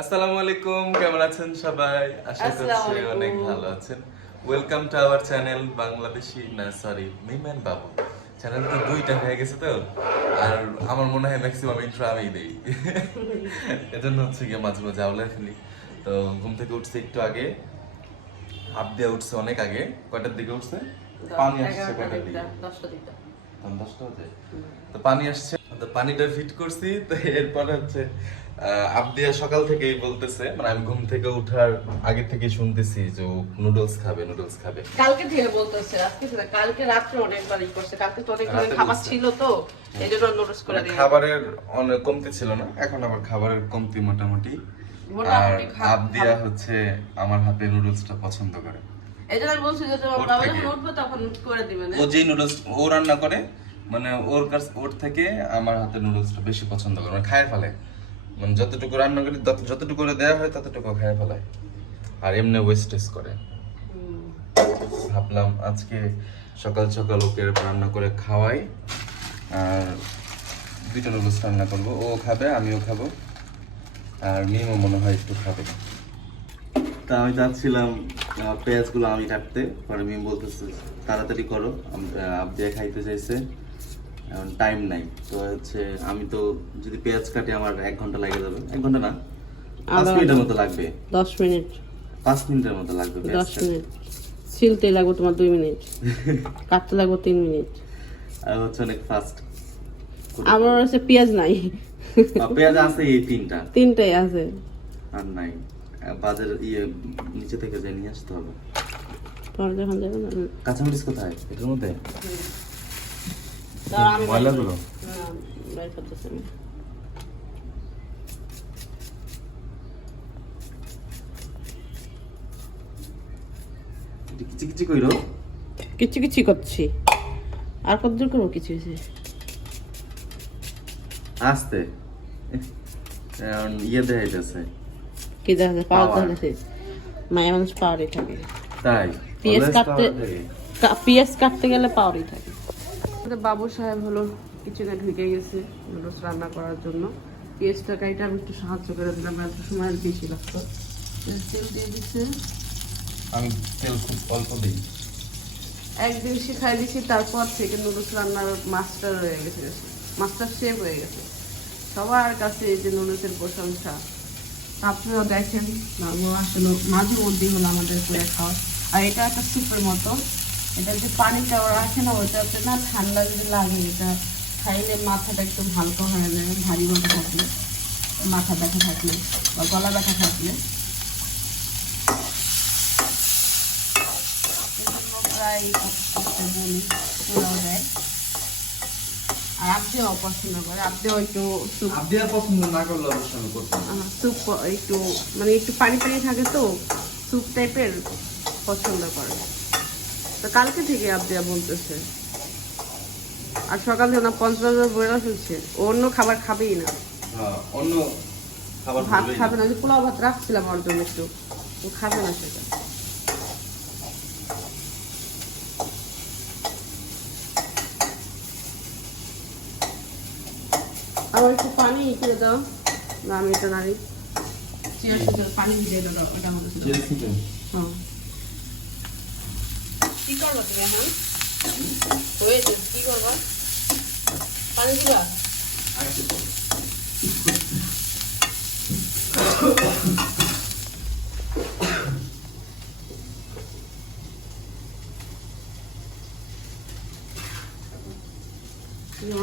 আসসালামু আলাইকুম কেমন আছেন সবাই? আশা করছি অনেক ভালো আছেন। Welcome to our channel Bangladeshi না সরি মিমেন বাবু। চ্যানেল তো দুইটা হয়ে গেছে তো আর আমার মনে হয় ম্যাক্সিমাম ইন্ট্রো আমিই দেই। এজন্য হচ্ছে গিয়ে মাঝে মাঝে ফেলি। তো ঘুম থেকে উঠছে একটু আগে হাফ দিয়ে উঠছে অনেক আগে। কয়টার দিকে উঠছে? পানি আসছে কয়টার দিকে? দশটা দিকটা। দশটা বাজে। তো পানি আসছে তো পানিটা ফিট করছি তো এরপরে হচ্ছে আবদিয়া সকাল থেকেই বলতেছে মানে আমি ঘুম থেকে উঠার আগে থেকে শুনতেছি যে নুডলস খাবে নুডলস খাবে। কালকে থেকে বলতেছে আজকে কালকে রাত্রে অনেকবার ই করছে কালকে তো অনেক খাবার ছিল তো এই জন্য নোটিস করে মানে দিই খাবারের অনেক কমতি ছিল না? এখন আবার খাবারের কমতি মোটামুটি। আর আবদিয়া হচ্ছে আমার হাতে নুডলসটা পছন্দ করে। এই জন্য বলছি যে তোমার বাবা যখন উঠবে তখন করে দিবেন ও যেই নুডলস ও রান্না করে মানে ওর কাছ ওর থেকে আমার হাতে নুডলসটা বেশি পছন্দ করে মানে খায় ফেলে। মানে যতটুকু রান্না করি যতটুকু করে দেওয়া হয়, ততটুকু খায় ফেলায়। আর এমনি ওয়েস্টেজ করে। ভাবলাম আজকে সকাল সকাল ওকে রান্না করে খাওয়াই, আর দুইটা নুডলস রান্না করব। ও খাবে, আমিও খাব। আর মিমও মনে হয় একটু খাবে। তা আমি যাচ্ছিলাম পেঁয়াজগুলো আমি কাটতে। পরে মিম বলতেছে, তাড়াতাড়ি করো আবদিয়া খাইতে চাইছে। এখন টাইম নাই। তো হচ্ছে আমি তো যদি পেঁয়াজ কাটি আমার এক ঘণ্টা লাগে যাবে। এক ঘণ্টা না পাঁচ মিনিটের মতো লাগবে। দশ মিনিট। পাঁচ মিনিটের মতো লাগবে দশ মিনিট। ছিলতে লাগবে তোমার দুই মিনিট। কাটতে লাগবে তিন মিনিট। আর হচ্ছে অনেক ফাস্ট আমার হচ্ছে পেঁয়াজ নাই। পেঁয়াজ আছে এই তিনটা। তিনটাই আছে। আর নাই। বাজার ইয়ে নিচে থেকে যাই নিয়ে আসতে হবে। পরে যখন যাবে কাঁচামরিচ কোথায়? এটার মধ্যে? ময়লাগুলো কইরো? কিচ্ছু করছি। আর কত দূর করব কিছু আস্তে। এখন ইয়ে দেখাইতেছে। কি দেখা পাওয়ার মায়ের মানুষ পাওয়ারই থাকে। তাই। Always কাটতে পেঁয়াজ কাটতে গেলে পাওয়ারই থাকে। আমাদের বাবু সাহেব হলো কিচেনে ঢুকে গেছে নুডলস রান্না করার জন্য। পেঁয়াজটা কাইটা আমি একটু সাহায্য করে দিলাম এত সময় আর বেশি লাগতো। তেল দিয়ে দিচ্ছে। আমি তেল খুব অল্প দিই। একদিন শিখাই দিছি তারপর থেকে নুডলস রান্নার মাস্টার হয়ে গেছে। মাস্টার শেফ হয়ে গেছে। সবার কাছে এই যে নুডলসের প্রশংসা। আপনিও দেখেন আমিও আসলে মাঝে মধ্যেই হলো আমাদের করে খাওয়া। আর এটা একটা স্যুপের মতো। এটা যে পানিটা ওরা রাখে না ওইটাতে না ঠান্ডা যদি লাগে এটা খাইলে মাথাটা একটু হালকা হয়ে যায় ভারী মাথা থাকলে। মাথা ব্যথা থাকলে বা গলা ব্যথা থাকলে। প্রায় বলি ওরাও দেয়। আর অপছন্দ করে আপনিও একটু স্যুপ আবদিয়া পছন্দ না করলে অবশ্য আমি স্যুপ একটু মানে একটু পানি পানি থাকে তো স্যুপ টাইপের পছন্দ করে। তো কালকে থেকে আবদিয়া বলতেছে। আর সকালে না পঞ্চাশ বইরা ও অন্য খাবার খাবেই না। হ্যাঁ, অন্য খাবার ভাত খাবে না। পোলাও ভাত রাখছিলাম ওর জন্য একটু। ও খাবে না সেটা। আমার একটু পানি করে দাও। না আমি এটা সাথে পানি দিয়ে দাও ওটা আমাদের। হ্যাঁ। কি করব তুমি এখন? হয়েছে, কি করব? পানি দিবা?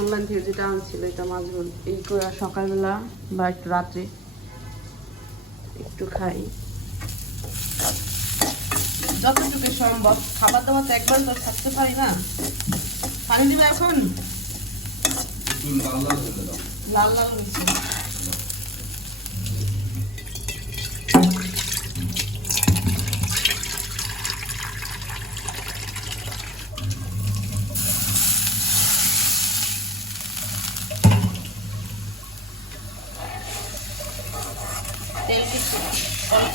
অনলাইন থেকে যেটা আনছিল, এটা মাঝে মধ্যে এই করে সকালবেলা বা একটু রাত্রে, একটু খাই। যতটুকু সম্ভব, খাবার দাবার তো একবার তো থাকতে পারি না। পানি দিবে এখন? লাল লাল হয়েছে। তেল কিছু অল্প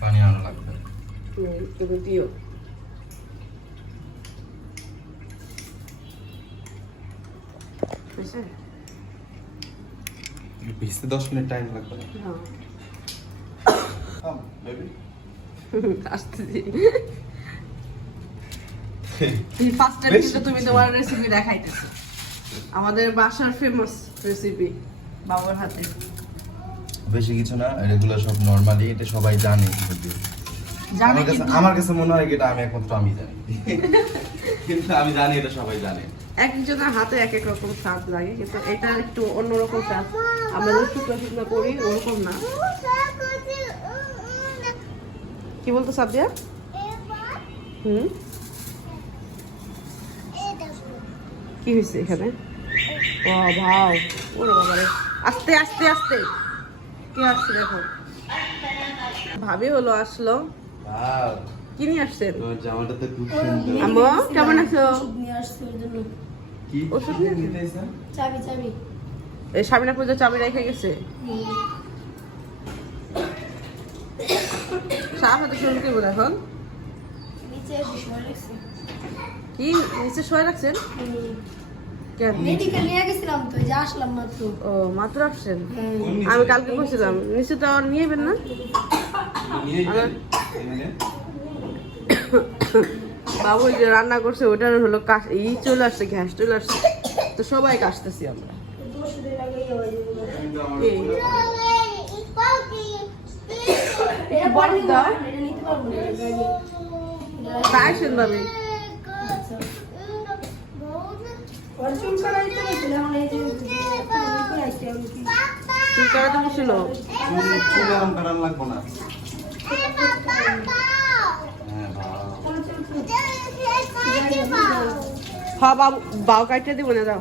পানি আনা লাগবে। তুমি দিও ভিজতে দশ মিনিট টাইম লাগবে। হ্যাঁ। আসতেছি। ফার্স্ট টাইম কিন্তু তুমি তোমার রেসিপি দেখাইতেছো। আমাদের বাসার ফেমাস রেসিপি বাবার হাতে। বেশি কিছু না এগুলো সব নর্মালি এটা সবাই জানে। আমার কাছে আমার কাছে মনে হয় কি এটা আমি একমাত্র আমি জানি। কিন্তু আমি জানি এটা সবাই জানে। একজনের হাতে এক এক রকম স্বাদ লাগে কিন্তু এটা একটু অন্যরকম স্বাদ। আমরা যে শুকনো শুকনো করি ওরকম না। কি বলতো সাদিয়া হুম? কি হয়েছে এখানে? ও ভাও। ওরে বাবারে আস্তে আস্তে আস্তে। কি আসছে দেখো? ভাবি হলো আসলো। কি নিয়ে আসছেন? জামাটা তো খুব সুন্দর। আম্মু কেমন আছো? কি ওষুধ নিয়ে- চাবি চাবি। এই সাবিনা পুজো চাবি রেখে গেছে? সাপ হাতে করব এখন? নিচে কি নিচে শোয়া রাখছেন? কেন? মেডিকেল নিয়ে গেছিলাম তো এই আসলাম মাত্র। ও মাত্র আসছেন? হ্যাঁ। আমি কালকে বসেছিলাম। নিচে তো আর নিয়ে না? বাবু ওই যে রান্না করছে ওটার হলো কাশ ই চলে আসছে গ্যাস চলে আসছে। তো সবাই কাশতেছি আমরা। আগেই চুল কাটাতে বসছিল চুল- চুল কাটান লাগবো না হ্যাঁ বাবু, বাউ কাটতে দিব না, দাও।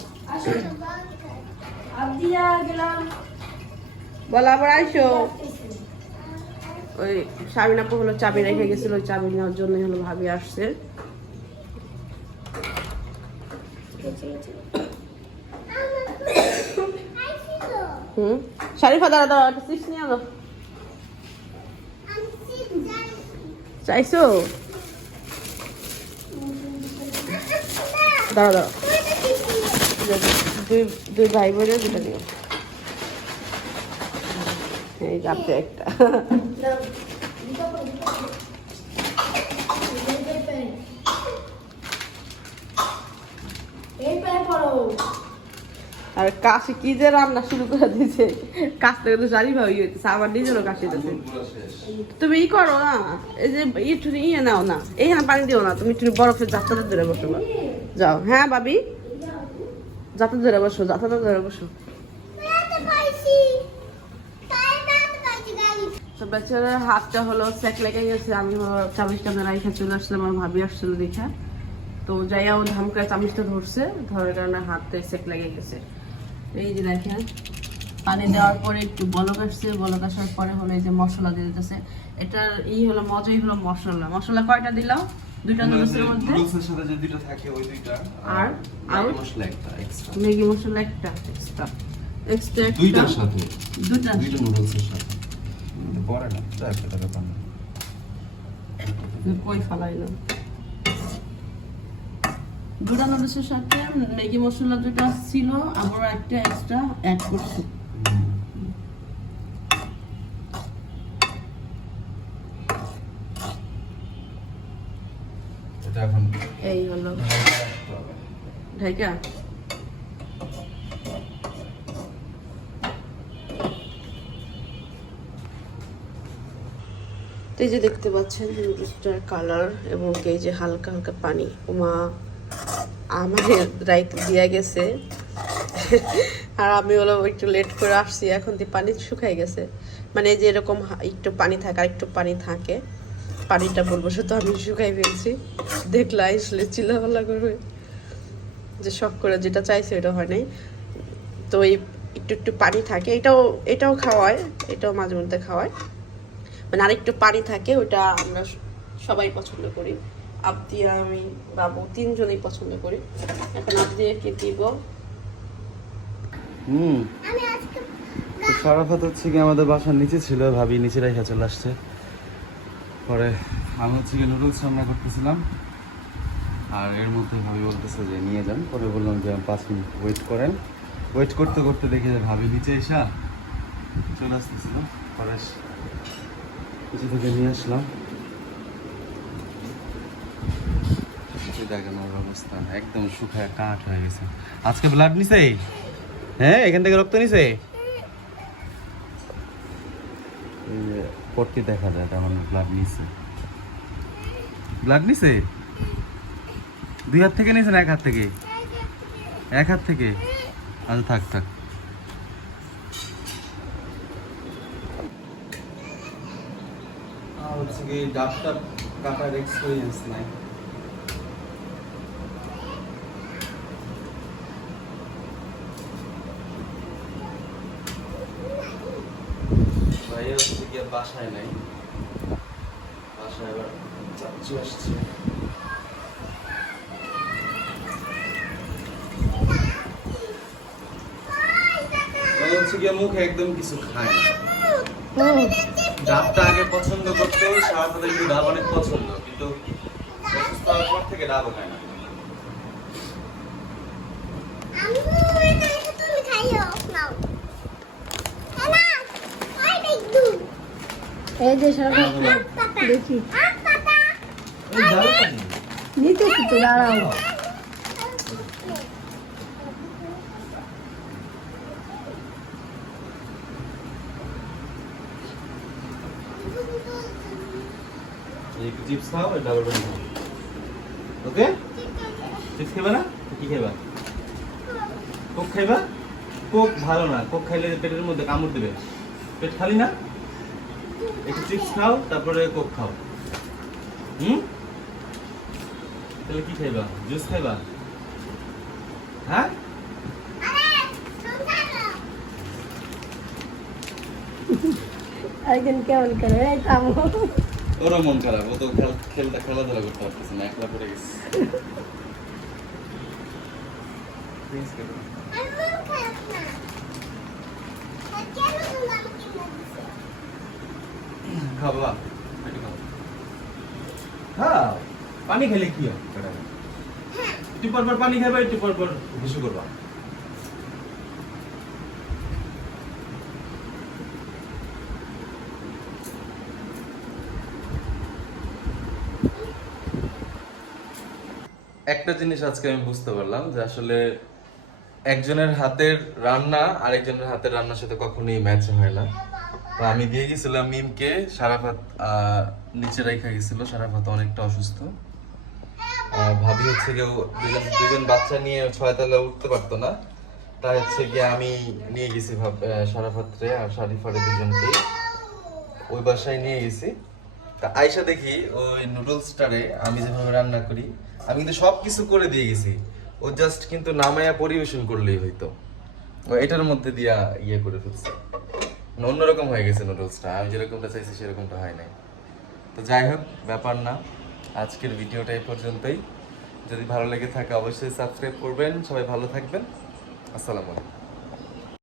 বল, আবার আইসো। ওই সাবিনাপু হলো চাবি রেখে গেছিল চাবি নেওয়ার জন্য হলো ভাবি আসছে। শারিফা, দাঁড়া দাঁড়া, একটা নিয়ে আনো। চাইছো? দাঁড়া দাঁড়া। দুই দুই ভাই বোনের দুটা দিও এই যাচ্ছে একটা দাও। দিতে পারো, দিতে পারো। এই পায়ে। এই পায়ে পড়ো। আর কাশি কি যে রান্না শুরু করে দিয়েছে? তো জানি ভাবি হইতেছে আমার নিজেরও কাশি দিতেছে তুমি ই করো না এই যে একটু ইয়ে নাও না এই হ্যাঁ পানি দিও না তুমি একটু বরফের যাত্রাটা ধরে বসো যাও হ্যাঁ ভাবি? যাত্রা ধরে বসো যাত্রাটা ধরে বসো। তো বেচারার হাতটা হলো স্যাক লেগে গেছে আমি হলো চামিচটা রাইখা চলে আসলাম আমার ভাবি আসছিল দেখা। তো যাইয়া ও ধামকা চামিচটা ধরছে ধরার কারণে হাতে সেক লেগে গেছে। এই যে দেখেন পানি দেওয়ার পরে একটু বলক আসছে বলক আসার পরে হলো এই যে মশলা দিয়ে দিতেছে। এটার ই হলো মজাই হলো মশলা। মশলা কয়টা দিলাম দুইটা নুডলসের মধ্যে? নুডলসের সাথে যে দুটো থাকে ওই দুইটা। আর? আর? ম্যাগি মশলা একটা এক্সট্রা ম্যাগি মশলা একটা এক্সট্রা এক্সট্রা দুইটার সাথে। দুইটা নুডলসের সাথে। পরে না একটা কই ফালাইলাম নুডলসের সাথে ম্যাগি মশলা দুটো ছিল আবার একটা এক্সট্রা অ্যাড করছি। এই হলো। ঢাইকা। এই যে দেখতে পাচ্ছেন নুডলসটার কালার এবং এই যে হালকা হালকা পানি। ওমা আমার রাইত দিয়া গেছে। আর আমি হলো একটু লেট করে আসছি, এখন দিয়ে পানি শুকাই গেছে। মানে যে এরকম একটু পানি থাকে আর একটু পানি থাকে। পানিটা বলব শুধু আমি শুকাই ফেলছি। দেখলে আসলে চিল্লাপাল্লা করবে। যে শখ করে যেটা চাইছে এটা হয় নাই। তো এই একটু একটু পানি থাকে, এটাও এটাও খাওয়ায়, এটাও মাঝে মধ্যে খাওয়ায়। মানে আরেকটু পানি থাকে ওটা আমরা সবাই পছন্দ করি। আবদিয়া আমি বাবু তিনজনেই পছন্দ করি। এখন আবদিয়াকে দিব। হুম। তো শরাফত হচ্ছে কি আমাদের বাসার নিচে ছিল ভাবি নিচে রেখে চলে আসছে। পরে আমি হচ্ছে কি নুডলস রান্না করতেছিলাম। আর এর মধ্যে ভাবি বলতেছে যে নিয়ে যান। পরে বললাম যে পাঁচ মিনিট ওয়েট করেন। ওয়েট করতে করতে দেখে যে ভাবি নিচে এসা চলে আসতেছিল। পরে কিছু থেকে নিয়ে আসলাম। আজকে ব্লাড নিছে? হ্যাঁ এখান থেকে রক্ত নিছে? দেখা যায় তার মানে ব্লাড নিছে। ব্লাড নিছে? দুই হাত থেকে নিয়েছেন এক হাত থেকে? এক হাত থেকে? আচ্ছা থাক থাক। হচ্ছে কি ডাবটা কাটার এক্সপিরিয়েন্স নাই ভাইয়া হচ্ছে গিয়ে বাসায় নাই। বাসায় এবার চাচ্চু আসছে। ভাইয়া হচ্ছে মুখে একদম কিছু খায় না। ডাবটা আগে পছন্দ করতো সারা কিন্তু ডাব অনেক পছন্দ, কিন্তু অসুস্থ হওয়ার পর থেকে ডাবও খায় না। এই যে সারা দেখি। নিতে তো। দাঁড়াও। না? কি কোক খাইবা? কোক ভালো না। কোক খাইলে পেটের মধ্যে কামড় দেবে। পেট খালি না? একটু চিপস খাও তারপরে কোক খাও। হুম? তাহলে কি খাইবা? জুস খাইবা? হ্যাঁ? একজন কেমন করে? এই কামো ওরও মন খারাপ ও তো খেল খেলতে খেলাধুলা করতে পারতেছে না একলা পড়ে গেছে। খাও বাবা একটু খাও। হ্যাঁ পানি খেলে কি হয়? একটু পর পর পানি খাবে একটু পর পর ঘুষু করবা একটা জিনিস আজকে আমি বুঝতে পারলাম যে আসলে একজনের হাতের রান্না আরেকজনের হাতের রান্নার সাথে কখনোই ম্যাচ হয় না। আমি দিয়ে গেছিলাম মিমকে সারাফাত নিচে রেখে গেছিল, সারাফাত অনেকটা অসুস্থ। ভাবি হচ্ছে কেউ দুজন দুজন বাচ্চা নিয়ে ছয় ছয়তলা উঠতে পারতো না। তাই হচ্ছে গিয়ে আমি নিয়ে গেছি সারাফাতরে আর শারিফারে দুজনকে। ওই বাসায় নিয়ে গেছি। তা আয়সা দেখি ওই নুডলসটারে আমি যেভাবে রান্না করি, আমি কিন্তু সব কিছু করে দিয়ে গেছি। ও জাস্ট কিন্তু নামায়া পরিবেশন করলেই হয়তো ও এটার মধ্যে দিয়া ইয়ে করে ফেলছে। অন্যরকম হয়ে গেছে নুডলসটা। আমি যেরকমটা চাইছি সেরকমটা হয় নাই। তো যাই হোক, ব্যাপার না। আজকের ভিডিওটা এই পর্যন্তই। যদি ভালো লেগে থাকে, অবশ্যই সাবস্ক্রাইব করবেন। সবাই ভালো থাকবেন। আসসালামু আলাইকুম।